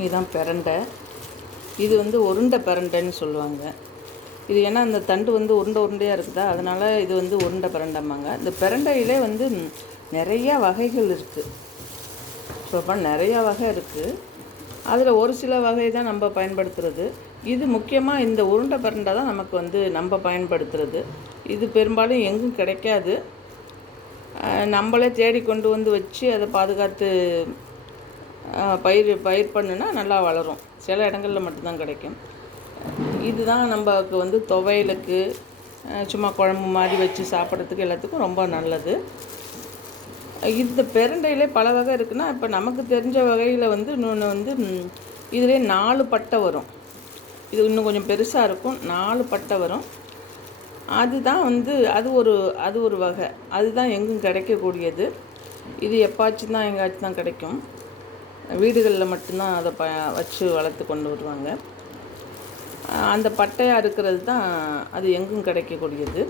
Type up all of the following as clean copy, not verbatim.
இதுதான் பிரண்டை. இது வந்து உருண்டை பிரண்டைன்னு சொல்லுவாங்க. இது ஏன்னா அந்த தண்டு வந்து உருண்டை உருண்டையாக இருக்குதா, அதனால் இது வந்து உருண்டை பிரண்டைம்பாங்க. இந்த பிரண்டையிலே வந்து நிறையா வகைகள் இருக்குது. சொல்லப்போனால் நிறையா வகை இருக்குது. அதில் ஒரு சில வகை தான் நம்ம பயன்படுத்துகிறது. இது முக்கியமாக இந்த உருண்டை பிரண்டை தான் நமக்கு வந்து நம்ம பயன்படுத்துகிறது. இது பெரும்பாலும் எங்கும் கிடைக்காது. நம்மளே தேடி கொண்டு வந்து வச்சு அதை பாதுகாத்து பயிர் பண்ணுனா நல்லா வளரும். சில இடங்களில் மட்டும்தான் கிடைக்கும். இதுதான் நமக்கு வந்து துவையலுக்கு, சும்மா குழம்பு மாதிரி வச்சு சாப்பிட்றதுக்கு எல்லாத்துக்கும் ரொம்ப நல்லது. இந்த பிரண்டையிலே பல வகை இருக்குன்னா, இப்போ நமக்கு தெரிஞ்ச வகையில் வந்து இன்னொன்று வந்து இதிலே 4 பட்டை வரும். இது இன்னும் கொஞ்சம் பெருசாக இருக்கும். 4 பட்டை வரும். அதுதான் வந்து அது ஒரு வகை. அதுதான் எங்கும் கிடைக்கக்கூடியது. இது எப்பாச்சும் தான் எங்காச்சும் தான் கிடைக்கும். வீடுகளில் மட்டும்தான் அதை வச்சு வளர்த்து கொண்டு வருவாங்க. அந்த பட்டையாக இருக்கிறது தான் அது எங்கும் கிடைக்கக்கூடியது.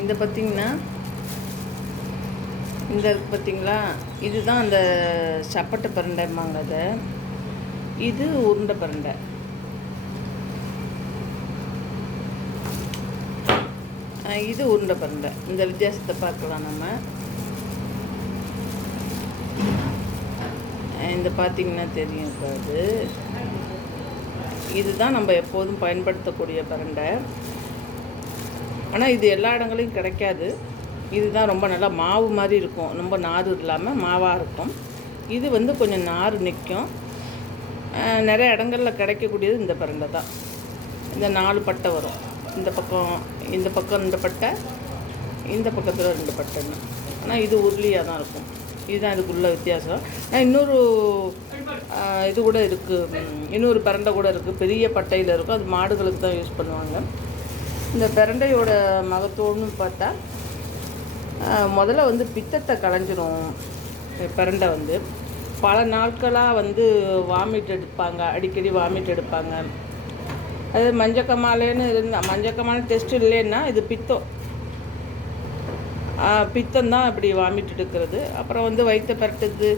இந்த பார்த்திங்கன்னா, இந்த பார்த்திங்களா, இதுதான் அந்த சப்பட்டை பிரண்டைம்பாங்க. அதை இது உருண்டை பிரண்டை. இது உருண்டை பிரண்டை. இந்த வித்தியாசத்தை பார்க்கலாம் நம்ம. இந்த பார்த்திங்கன்னா தெரியும். இப்போ இதுதான் நம்ம எப்போதும் பயன்படுத்தக்கூடிய பிரண்டை. ஆனால் இது எல்லா இடங்களையும் கிடைக்காது. இதுதான் ரொம்ப நல்லா மாவு மாதிரி இருக்கும். ரொம்ப நார் இல்லாமல் மாவாக இருக்கும். இது வந்து கொஞ்சம் நார் நிற்கும். நிறைய இடங்களில் கிடைக்கக்கூடியது இந்த பிரண்டை தான். இந்த 4 பட்டை வரும். இந்த பக்கம் 2 பட்டை, இந்த பக்கத்தில் 2 பட்டைன்னு. ஆனால் இது உருளியாக தான் இருக்கும். இதுதான் இதுக்குள்ள வித்தியாசம். ஆனால் இன்னொரு இது கூட இருக்குது. இன்னொரு பிரண்டை கூட இருக்குது. பெரிய பட்டையில் இருக்கும். அது மாடுகளுக்கு தான் யூஸ் பண்ணுவாங்க. இந்த பிரண்டையோட மகத்துவம்னு பார்த்தா, முதல்ல வந்து பித்தத்தை களைஞ்சிரும். பிரண்டை வந்து பல நாட்களாக வந்து வாமிட் எடுப்பாங்க. அடிக்கடி வாமிட் எடுப்பாங்க. அது மஞ்சக்கமாலேன்னு இருந்தால், மஞ்சக்கமான டெஸ்ட் இல்லைன்னா இது பித்தம்தான் இப்படி வாமிட் எடுக்கிறது. அப்புறம் வந்து வயிற்றை பரட்டுது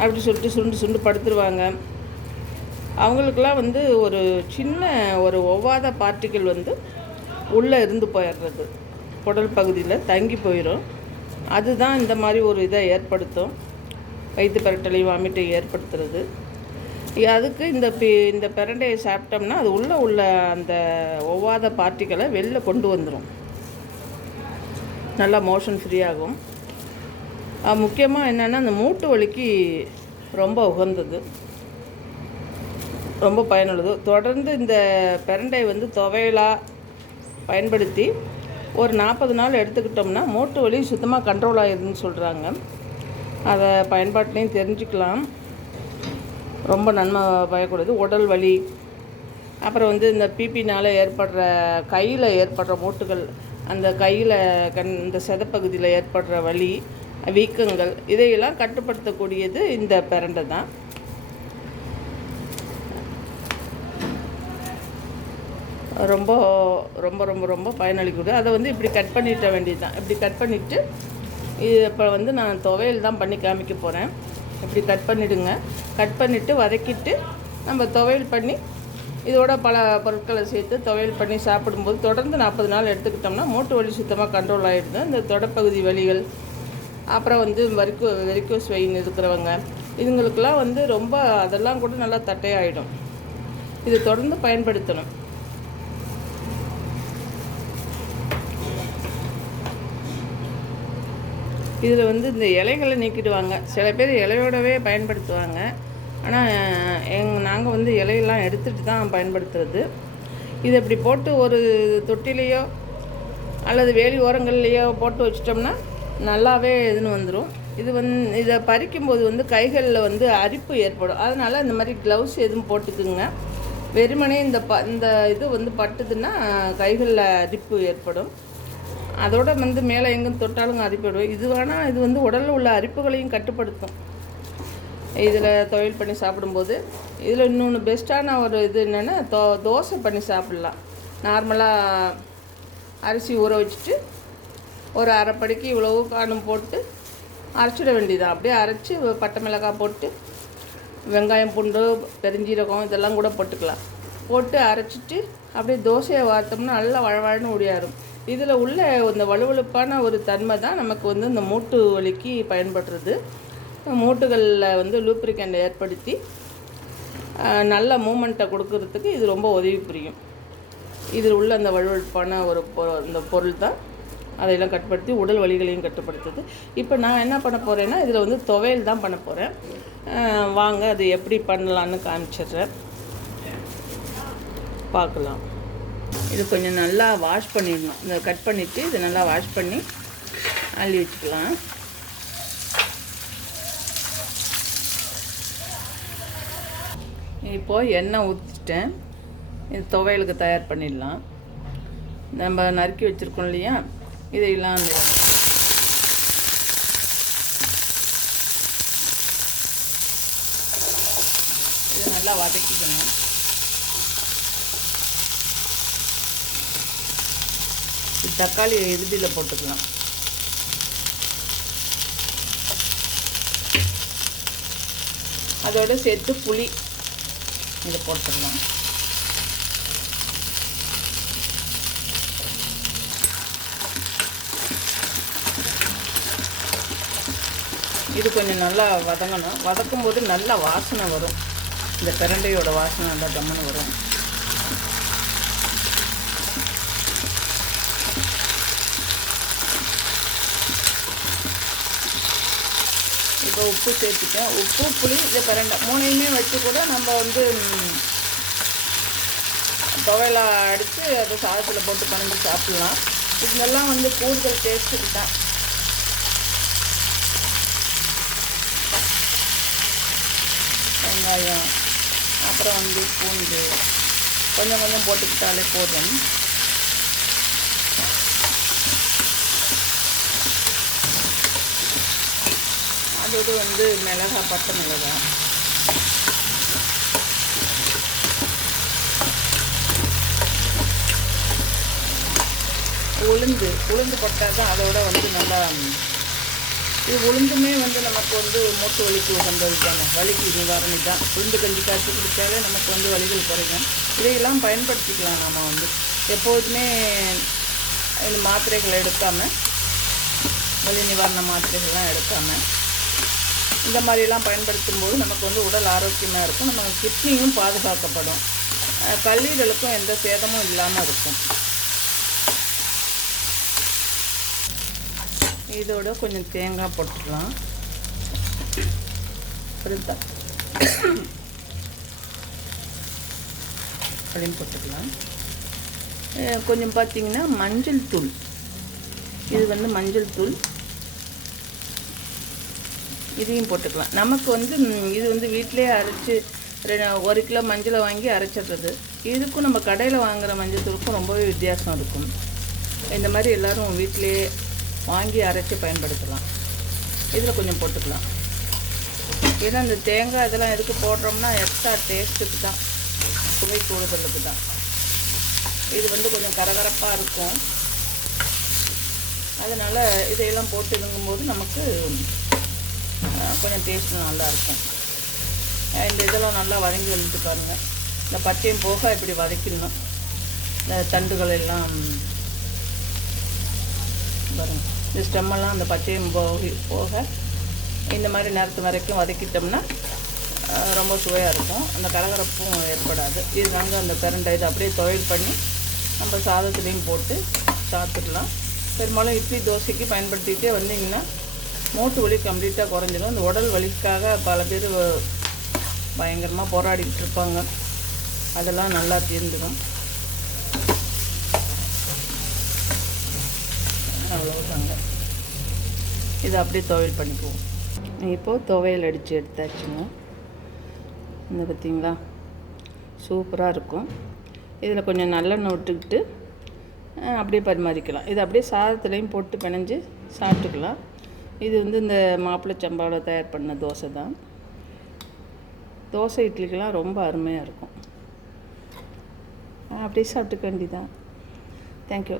அப்படி சொல்லிட்டு சுண்டு படுத்துருவாங்க. அவங்களுக்கெல்லாம் வந்து ஒரு சின்ன ஒவ்வாத பார்ட்டிகள் வந்து உள்ளே இருந்து போயிடுறது, குடல் பகுதியில் தங்கி போயிடும். அதுதான் இந்த மாதிரி ஒரு இதை ஏற்படுத்தும். வயிற்று பரட்டலை வாமிட்டை ஏற்படுத்துறது. அதுக்கு இந்த பிரண்டையை சாப்பிட்டோம்னா அது உள்ள அந்த ஒவ்வாத பார்ட்டிகளை வெளில கொண்டு வந்துடும். நல்லா மோஷன் ஃப்ரீ ஆகும். முக்கியமாக என்னென்னா, அந்த மூட்டு வலிக்கு ரொம்ப உகந்தது, ரொம்ப பயனுள்ளது. தொடர்ந்து இந்த பிரண்டை வந்து துவையலாக பயன்படுத்தி ஒரு 40 நாள் எடுத்துக்கிட்டோம்னா மூட்டு வலி சுத்தமாக கண்ட்ரோல் ஆகிடுதுன்னு சொல்கிறாங்க. அதை பயன்பாட்டிலையும் தெரிஞ்சுக்கலாம். ரொம்ப நன்மை பயக்கூடியது. உடல் வலி, அப்புறம் வந்து இந்த பிபினால் கையில் ஏற்படுற மூட்டுகள், அந்த கையில் இந்த செதப்பகுதியில் ஏற்படுற வலி, வீக்கங்கள், இதையெல்லாம் கட்டுப்படுத்தக்கூடியது இந்த பிரண்டை தான். ரொம்ப ரொம்ப ரொம்ப ரொம்ப பயனளிக்கூடியது. அதை வந்து இப்படி கட் பண்ணிட்ட வேண்டியது தான். இப்படி கட் பண்ணிவிட்டு, இது இப்போ வந்து நான் துவையல் தான் பண்ணி காமிக்க போகிறேன். இப்படி கட் பண்ணிவிடுங்க. கட் பண்ணிவிட்டு வதக்கிட்டு நம்ம துவையல் பண்ணி இதோட பல பொருட்களை சேர்த்து துவையல் பண்ணி சாப்பிடும்போது தொடர்ந்து 40 நாள் எடுத்துக்கிட்டோம்னா மூட்டு வலி சுத்தமாக கண்ட்ரோல் ஆகிடுது. இந்த தொடப்பகுதி வலிகள், அப்புறம் வந்து வெரிகோஸ் வெயின் இருக்கிறவங்க, இதுங்களுக்கெல்லாம் வந்து ரொம்ப அதெல்லாம் கூட நல்லா தட்டையாகிடும். இது தொடர்ந்து பயன்படுத்தணும். இதில் வந்து இந்த இலைகளை நீக்கிடுவாங்க. சில பேர் இலையோடவே பயன்படுத்துவாங்க. ஆனால் நாங்கள் வந்து இலையெல்லாம் எடுத்துகிட்டு தான் பயன்படுத்துறது. இதை இப்படி போட்டு ஒரு தொட்டிலையோ அல்லது வேலி ஓரங்கள்லேயோ போட்டு வச்சிட்டோம்னா நல்லாவே இதுன்னு வந்துடும். இதை பறிக்கும்போது வந்து கைகளில் வந்து அரிப்பு ஏற்படும். அதனால் இந்த மாதிரி க்ளவுஸ் எதுவும் போட்டுக்குங்க. வெறுமனே இந்த இது வந்து பட்டுதுன்னா கைகளில் அரிப்பு ஏற்படும். அதோட வந்து மேலே எங்கே தொட்டாலும் அரிப்பிடும். இது வந்து உடலில் உள்ள அரிப்புகளையும் கட்டுப்படுத்தும். இதில் துவையல் பண்ணி சாப்பிடும்போது இதில் இன்னொன்று பெஸ்ட்டான ஒரு இது என்னென்னா, தோசை பண்ணி சாப்பிட்லாம். நார்மலாக அரிசி ஊற வச்சுட்டு ஒரு அரைப்படிக்கு இவ்வளவு காணும் போட்டு அரைச்சிட வேண்டியதான். அப்படியே அரைச்சி பட்டை மிளகாய் போட்டு வெங்காயம் பூண்டு பெருஞ்சீரகம் இதெல்லாம் கூட போட்டுக்கலாம். போட்டு அரைச்சிட்டு அப்படியே தோசையை வார்த்தோம்னா நல்லா வழவழன்னு உடையாரும். இதில் உள்ள இந்த வலுவழுப்பான ஒரு தன்மை தான் நமக்கு வந்து இந்த மூட்டு வலிக்கு பயன்படுறது. மூட்டுகளில் வந்து லூப்ரிகண்ட் ஏற்படுத்தி நல்ல மூமெண்ட்டை கொடுக்கறதுக்கு இது ரொம்ப உதவி புரியும். இதில் உள்ள அந்த வலுவழுப்பான ஒரு இந்த பொருள் தான் அதையெல்லாம் கட்டுப்படுத்தி உடல் வலிகளையும் கட்டுப்படுத்துது. இப்போ நான் என்ன பண்ண போகிறேன்னா இதில் வந்து துவையல் தான் பண்ண போகிறேன். வாங்க அது எப்படி பண்ணலான்னு காமிச்சிடுறேன், பார்க்கலாம். இது கொஞ்சம் நல்லா வாஷ் பண்ணிடணும். இதை கட் பண்ணிவிட்டு இதை நல்லா வாஷ் பண்ணி அள்ளி வச்சுக்கலாம். இப்போது எண்ணெய் ஊற்றிட்டேன். இது துவையலுக்கு தயார் பண்ணிடலாம். நம்ம நறுக்கி வச்சுருக்கோம் இல்லையா, இதையெல்லாம் அந்த இதை நல்லா வதக்கிக்கணும். தக்காளி இறுதியில் போட்டுக்கலாம். அதோடு சேர்த்து புளி இதை போட்டுடலாம். இது கொஞ்சம் நல்லா வதங்கணும். வதக்கும் போது நல்லா வாசனை வரும். இந்த பிரண்டையோட வாசனை நல்லா கம்மன்னு வரும். இப்போ உப்பு சேர்த்துட்டேன். உப்பு புளி இந்த பிரண்டை மூணையுமே வச்சு கூட நம்ம வந்து துவையலாக அடித்து அதை சாதத்தில் போட்டு பணிஞ்சு சாப்பிட்லாம். இதெல்லாம் வந்து கூடுதல் டேஸ்ட்டுக்கு தான். வெங்காயம் அப்புறம் வந்து பூண்டு கொஞ்சம் கொஞ்சம் போட்டுக்கிட்டாலே போதும். அதோடு வந்து மிளகாய், பட்டை மிளகாய், உளுந்து போட்டால் தான் அதோட வந்து நல்லா. இது உளுந்துமே வந்து நமக்கு வந்து மூட்டு வலிக்கு உகந்தது தானே, வலிக்கு நிவாரணி தான். உளுந்து கஞ்சி காய்ச்சி குடித்தாலே நமக்கு வந்து வலிகள் குறையும். இதையெல்லாம் பயன்படுத்திக்கலாம். நாம் வந்து எப்போதுமே இந்த மாத்திரைகளை எடுக்காமல், வலி நிவாரண மாத்திரைகள்லாம் எடுக்காமல் இந்த மாதிரிலாம் பயன்படுத்தும் போது நமக்கு வந்து உடல் ஆரோக்கியமாக இருக்கும். நம்ம கிட்னியும் பாதுகாக்கப்படும். கல்லீரலுக்கும் எந்த சேதமும் இல்லாமல் இருக்கும். இதோட கொஞ்சம் தேங்காய் போட்டுக்கலாம். அப்படியும் போட்டுக்கலாம். கொஞ்சம் பார்த்திங்கன்னா மஞ்சள் தூள், இது வந்து மஞ்சள் தூள், இதையும் போட்டுக்கலாம். நமக்கு வந்து இது வந்து வீட்டிலே அரைச்சி 1 கிலோ மஞ்சளை வாங்கி அரைச்சிடுறது. இதுக்கும் நம்ம கடையில் வாங்குகிற மஞ்சள் தூளுக்கும் ரொம்பவே வித்தியாசம் இருக்கும். இந்த மாதிரி எல்லோரும் வீட்டிலே வாங்கி அரைச்சி பயன்படுத்தலாம். இதில் கொஞ்சம் போட்டுக்கலாம். ஏன்னா இந்த தேங்காய் இதெல்லாம் எதுக்கு போடுறோம்னா எக்ஸ்ட்ரா டேஸ்ட்டுக்கு தான், சுவை கூடுதலுக்கு தான். இது வந்து கொஞ்சம் கரகரப்பாக இருக்கும். அதனால் இதையெல்லாம் போட்டு இருக்கும்போது நமக்கு கொஞ்சம் டேஸ்ட்டு நல்லாயிருக்கும். இந்த இதெல்லாம் நல்லா வதங்கி வந்துட்டு பாருங்கள். இந்த பச்சையும் போக இப்படி வதக்கிடணும். இந்த தண்டுகள் எல்லாம் பாருங்கள், இந்த ஸ்டெம்மெல்லாம் அந்த பச்சையும் போக இந்த மாதிரி நேரத்து வரைக்கும் வதக்கிட்டோம்னா ரொம்ப சுவையாக இருக்கும். அந்த கலகரப்பும் ஏற்படாது. இது நாங்கள் அந்த பிரண்டை இதை அப்படியே துவையல் பண்ணி நம்ம சாதத்துலேயும் போட்டு சாப்பிட்டுக்கலாம். பெரும்பாலும் இட்லி தோசைக்கு பயன்படுத்திகிட்டே வந்தீங்கன்னா மூட்டு வலி கம்ப்ளீட்டாக குறைஞ்சிடும். இந்த உடல் வலிக்காக பல பேர் பயங்கரமாக போராடிக்கிட்டு இருப்பாங்க. அதெல்லாம் நல்லா தீர்ந்துடும். அவ்வளோதாங்க. இதை அப்படியே துவையல் பண்ணிக்குவோம். இப்போது துவையல் அடித்து எடுத்தாச்சுங்க. இந்த பார்த்திங்களா, சூப்பராக இருக்கும். இதில் கொஞ்சம் நல்லெண்ணெய் விட்டுக்கிட்டு அப்படியே பரிமாறிக்கலாம். இது அப்படியே சாதத்துலேயும் போட்டு பிணைஞ்சு சாப்பிட்டுக்கலாம். இது வந்து இந்த மாப்பிள்ளை சம்பாவில் தயார் பண்ண தோசை தான். தோசை இட்லிக்கெல்லாம் ரொம்ப அருமையாக இருக்கும். அப்படியே சாப்பிட்டுக்க வேண்டியதான். தேங்க்யூ.